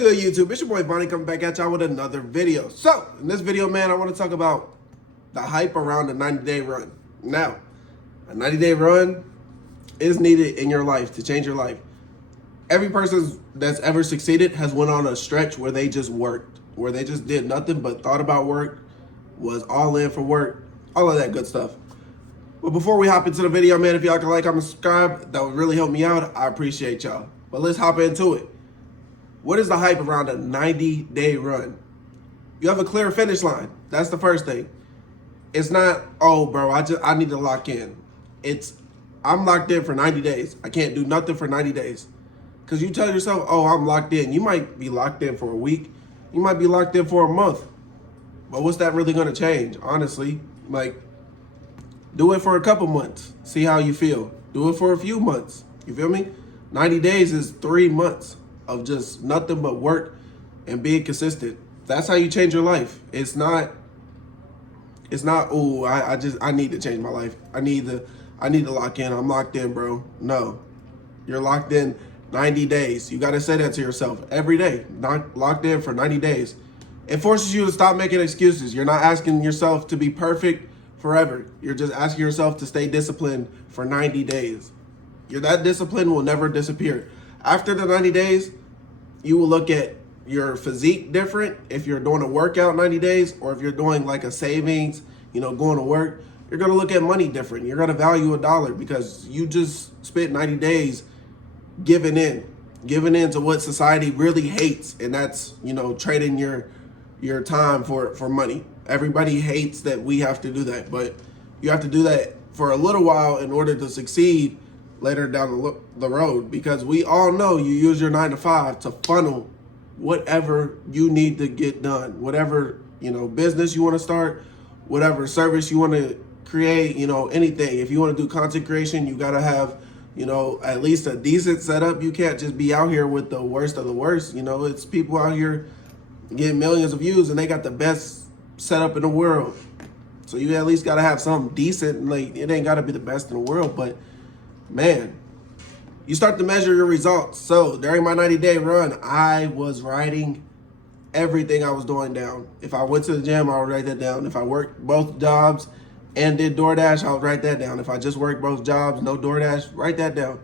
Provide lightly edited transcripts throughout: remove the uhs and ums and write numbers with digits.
good, YouTube? It's your boy Bonnie coming back at y'all with another video. So, in this video, man, I want to talk about the hype around the 90-day run. Now, a 90-day run is needed in your life to change your life. Every person that's ever succeeded has went on a stretch where they just worked, where they just did nothing but thought about work, was all in for work, all of that good stuff. But before we hop into the video, man, if y'all can like, comment, subscribe, that would really help me out. I appreciate y'all. But let's hop into it. What is the hype around a 90-day run? You have a clear finish line. That's the first thing. It's not, oh, bro, I need to lock in. It's, I'm locked in for 90 days. I can't do nothing for 90 days. Because you tell yourself, oh, I'm locked in. You might be locked in for a week. You might be locked in for a month. But what's that really going to change, honestly? Like, do it for a couple months. See how you feel. Do it for a few months. You feel me? 90 days is 3 months of just nothing but work and being consistent. That's how you change your life. It's not, oh, I need to change my life. I need to lock in. I'm locked in, bro. No. You're locked in 90 days. You got to say that to yourself every day. Not locked in for 90 days. It forces you to stop making excuses. You're not asking yourself to be perfect forever. You're just asking yourself to stay disciplined for 90 days. That discipline will never disappear. After the 90 days, you will look at your physique different if you're doing a workout 90 days or if you're doing like a savings, going to work. You're going to look at money different. You're going to value $1 because you just spent 90 days giving in to what society really hates. And that's, trading your time for money. Everybody hates that we have to do that, but you have to do that for a little while in order to succeed later down the road, because we all know you use your 9 to 5 to funnel whatever you need to get done, whatever, business you want to start, whatever service you want to create, anything. If you want to do content creation, you got to have, at least a decent setup. You can't just be out here with the worst of the worst. It's people out here getting millions of views and they got the best setup in the world. So you at least got to have something decent. Like, it ain't got to be the best in the world, but man, you start to measure your results. So during my 90-day run, I was writing everything I was doing down. If I went to the gym, I would write that down. If I worked both jobs and did DoorDash, I would write that down. If I just worked both jobs, no DoorDash, write that down.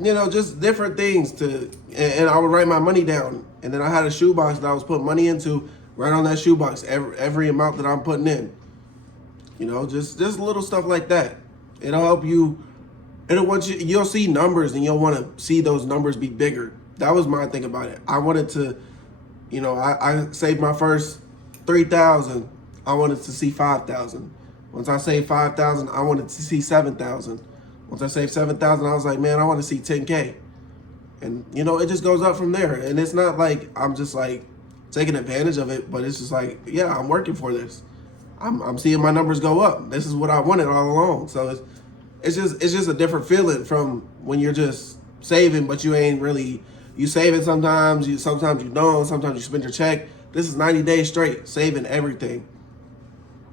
Just different things and I would write my money down. And then I had a shoebox that I was putting money into, right on that shoebox, every amount that I'm putting in. Just little stuff like that. It'll help you. You'll see numbers and you'll want to see those numbers be bigger. That was my thing about it. I wanted to, I saved my first 3,000. I wanted to see 5,000. Once I saved 5,000, I wanted to see 7,000. Once I saved 7,000, I was like, man, I want to see 10K. And, it just goes up from there. And it's not like I'm just like taking advantage of it, but it's just like, yeah, I'm working for this. I'm seeing my numbers go up. This is what I wanted all along. So it's just a different feeling from when you're just saving, but you ain't really, you saving sometimes you don't, sometimes you spend your check. This is 90 days straight, saving everything.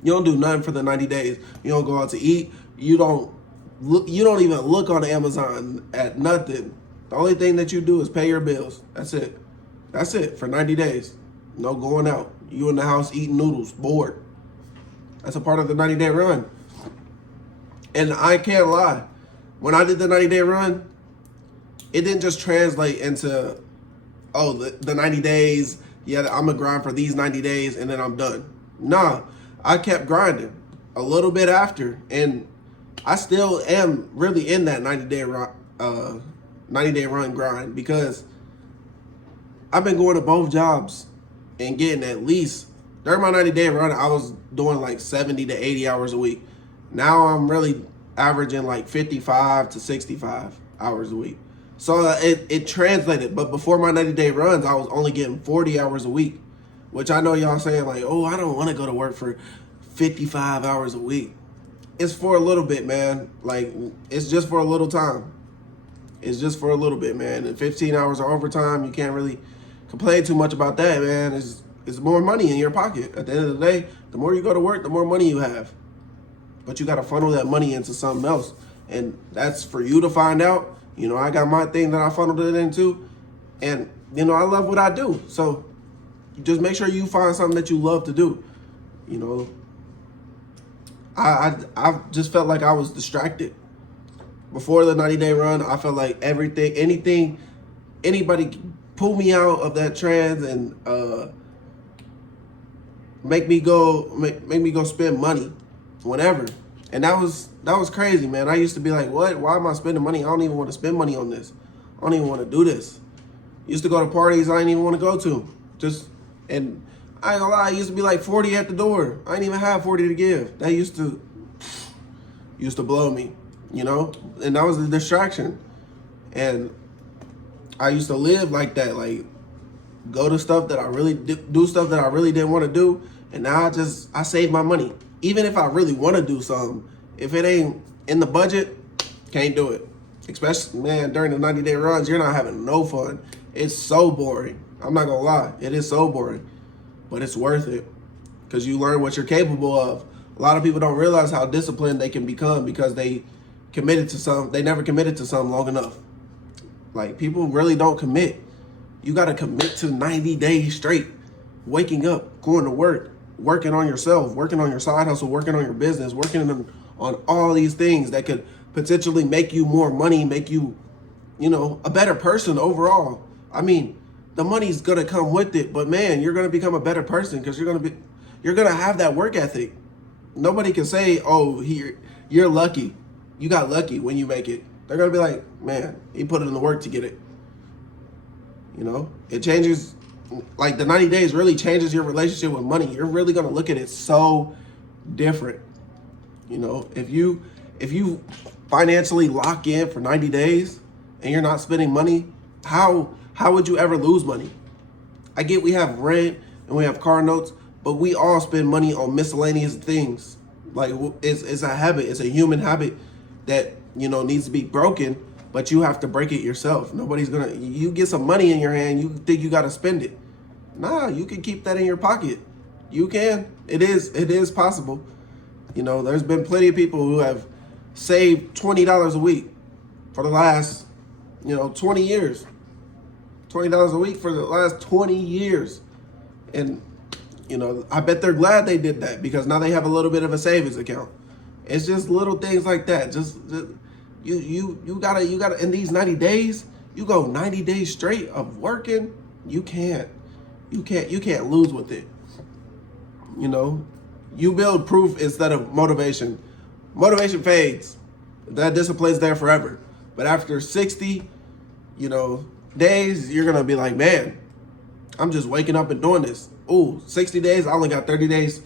You don't do nothing for the 90 days. You don't go out to eat. You don't even look on Amazon at nothing. The only thing that you do is pay your bills. That's it. That's it for 90 days. No going out. You in the house eating noodles, bored. That's a part of the 90-day run. And I can't lie. When I did the 90-day run, it didn't just translate into, oh, the 90 days, yeah, I'm going to grind for these 90 days and then I'm done. Nah, I kept grinding a little bit after. And I still am really in that 90-day run grind, because I've been going to both jobs and getting at least, during my 90-day run, I was doing like 70 to 80 hours a week. Now I'm really averaging like 55 to 65 hours a week. So it translated. But before my 90-day runs, I was only getting 40 hours a week, which I know y'all saying like, oh, I don't want to go to work for 55 hours a week. It's for a little bit, man. Like, it's just for a little time. It's just for a little bit, man. And 15 hours of overtime, you can't really complain too much about that, man. It's more money in your pocket. At the end of the day, the more you go to work, the more money you have. But you got to funnel that money into something else. And that's for you to find out. I got my thing that I funneled it into. And I love what I do. So just make sure you find something that you love to do. You know, I just felt like I was distracted before the 90-day run. I felt like anybody pull me out of that trance and make me go spend money whenever. And that was crazy, man. I used to be like, what? Why am I spending money? I don't even want to spend money on this. I don't even want to do this. Used to go to parties I didn't even want to go to. And I ain't gonna lie, I used to be like 40 at the door. I didn't even have 40 to give. That used to blow me, And that was a distraction. And I used to live like that, like go to stuff that I really do stuff that I really didn't want to do. And now I save my money. Even if I really want to do something, if it ain't in the budget, can't do it. Especially, man, during the 90-day runs, you're not having no fun. It's so boring. I'm not gonna lie, it is so boring, but it's worth it because you learn what you're capable of. A lot of people don't realize how disciplined they can become because they never committed to something long enough. Like, people really don't commit. You gotta commit to 90 days straight, waking up, going to work, working on yourself, working on your side hustle, working on your business, working on all these things that could potentially make you more money, make you, a better person overall. I mean, the money's gonna come with it, but man, you're gonna become a better person because you're gonna have that work ethic. Nobody can say, "Oh, you're lucky. You got lucky when you make it." They're gonna be like, "Man, he put in the work to get it." It changes. Like, the 90 days really changes your relationship with money. You're really gonna look at it so different. If you financially lock in for 90 days and you're not spending money, how would you ever lose money? I get we have rent and we have car notes, but we all spend money on miscellaneous things. Like, it's a habit. It's a human habit that, needs to be broken, but you have to break it yourself. You get some money in your hand, you think you got to spend it. Nah, you can keep that in your pocket. You can. It is possible. There's been plenty of people who have saved $20 a week for the last, 20 years. $20 a week for the last 20 years. And, I bet they're glad they did that because now they have a little bit of a savings account. It's just little things like that. Just you gotta in these 90 days, you go 90 days straight of working, you can't lose with it. You build proof instead of motivation. Motivation fades. That discipline's there forever. But after 60, days, you're gonna be like, man, I'm just waking up and doing this. Ooh, 60 days, I only got 30 days,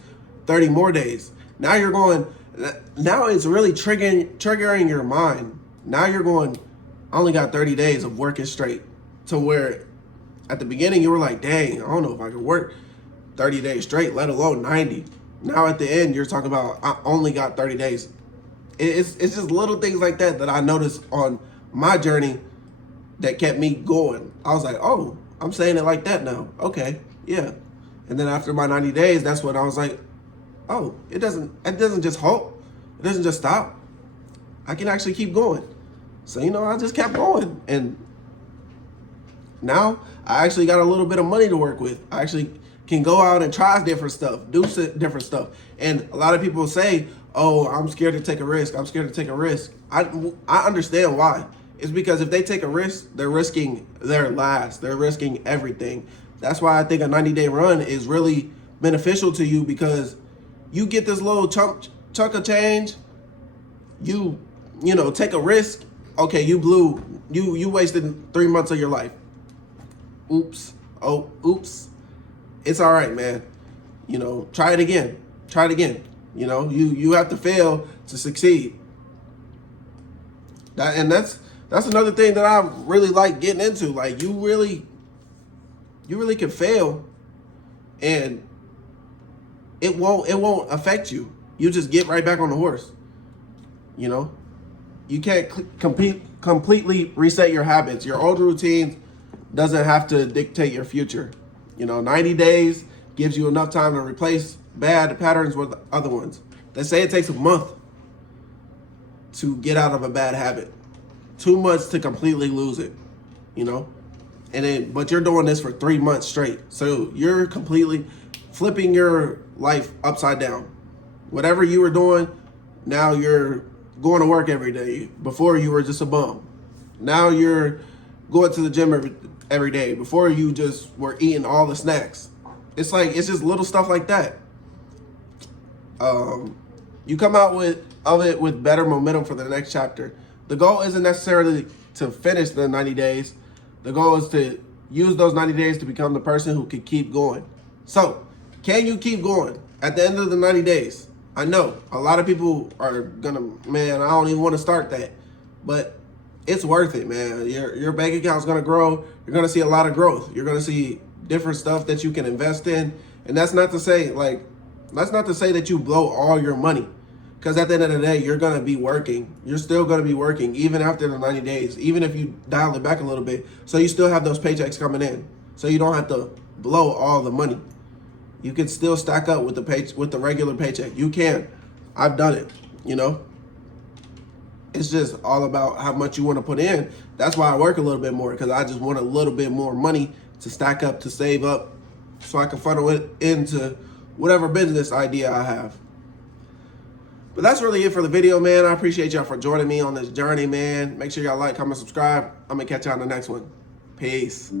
30 more days. Now it's really triggering your mind. Now you're going, I only got 30 days of working straight. To where at the beginning you were like, dang, I don't know if I could work 30 days straight, let alone 90. Now at the end, you're talking about, I only got 30 days. It's just little things like that I noticed on my journey that kept me going. I was like, oh, I'm saying it like that now. Okay, yeah. And then after my 90 days, that's when I was like, oh, it doesn't just halt. It doesn't just stop. I can actually keep going. So, I just kept going. And now I actually got a little bit of money to work with. I actually can go out and try different stuff, do different stuff. And a lot of people say, oh, I'm scared to take a risk. I'm scared to take a risk. I understand why. It's because if they take a risk, they're risking their last. They're risking everything. That's why I think a 90-day run is really beneficial to you because you get this little chunk of change. You take a risk. Okay, you wasted 3 months of your life. Oops. Oh, oops. It's all right, man. Try it again. Try it again. You have to fail to succeed. That's another thing that I really like getting into. Like, you really can fail and it won't affect you. You just get right back on the horse. You can't completely reset your habits. Your old routines doesn't have to dictate your future. 90 days gives you enough time to replace bad patterns with other ones. They say it takes a month to get out of a bad habit. 2 months to completely lose it. and then but you're doing this for 3 months straight. So you're completely flipping your life upside down. Whatever you were doing, now you're going to work every day. Before you were just a bum. Now you're going to the gym every day. Before you just were eating all the snacks. It's just little stuff like that. You come out of it with better momentum for the next chapter. The goal isn't necessarily to finish the 90 days. The goal is to use those 90 days to become the person who can keep going. So, can you keep going at the end of the 90 days? I know a lot of people are gonna, man, I don't even want to start that, but it's worth it, man. Your bank account's gonna grow. You're gonna see a lot of growth. You're gonna see different stuff that you can invest in, and that's not to say that you blow all your money, because at the end of the day, you're gonna be working. You're still gonna be working even after the 90 days, even if you dial it back a little bit, so you still have those paychecks coming in, so you don't have to blow all the money. You can still stack up with the regular paycheck. You can. I've done it, you know? It's just all about how much you want to put in. That's why I work a little bit more, because I just want a little bit more money to stack up, to save up, so I can funnel it into whatever business idea I have. But that's really it for the video, man. I appreciate y'all for joining me on this journey, man. Make sure y'all like, comment, subscribe. I'm going to catch y'all on the next one. Peace.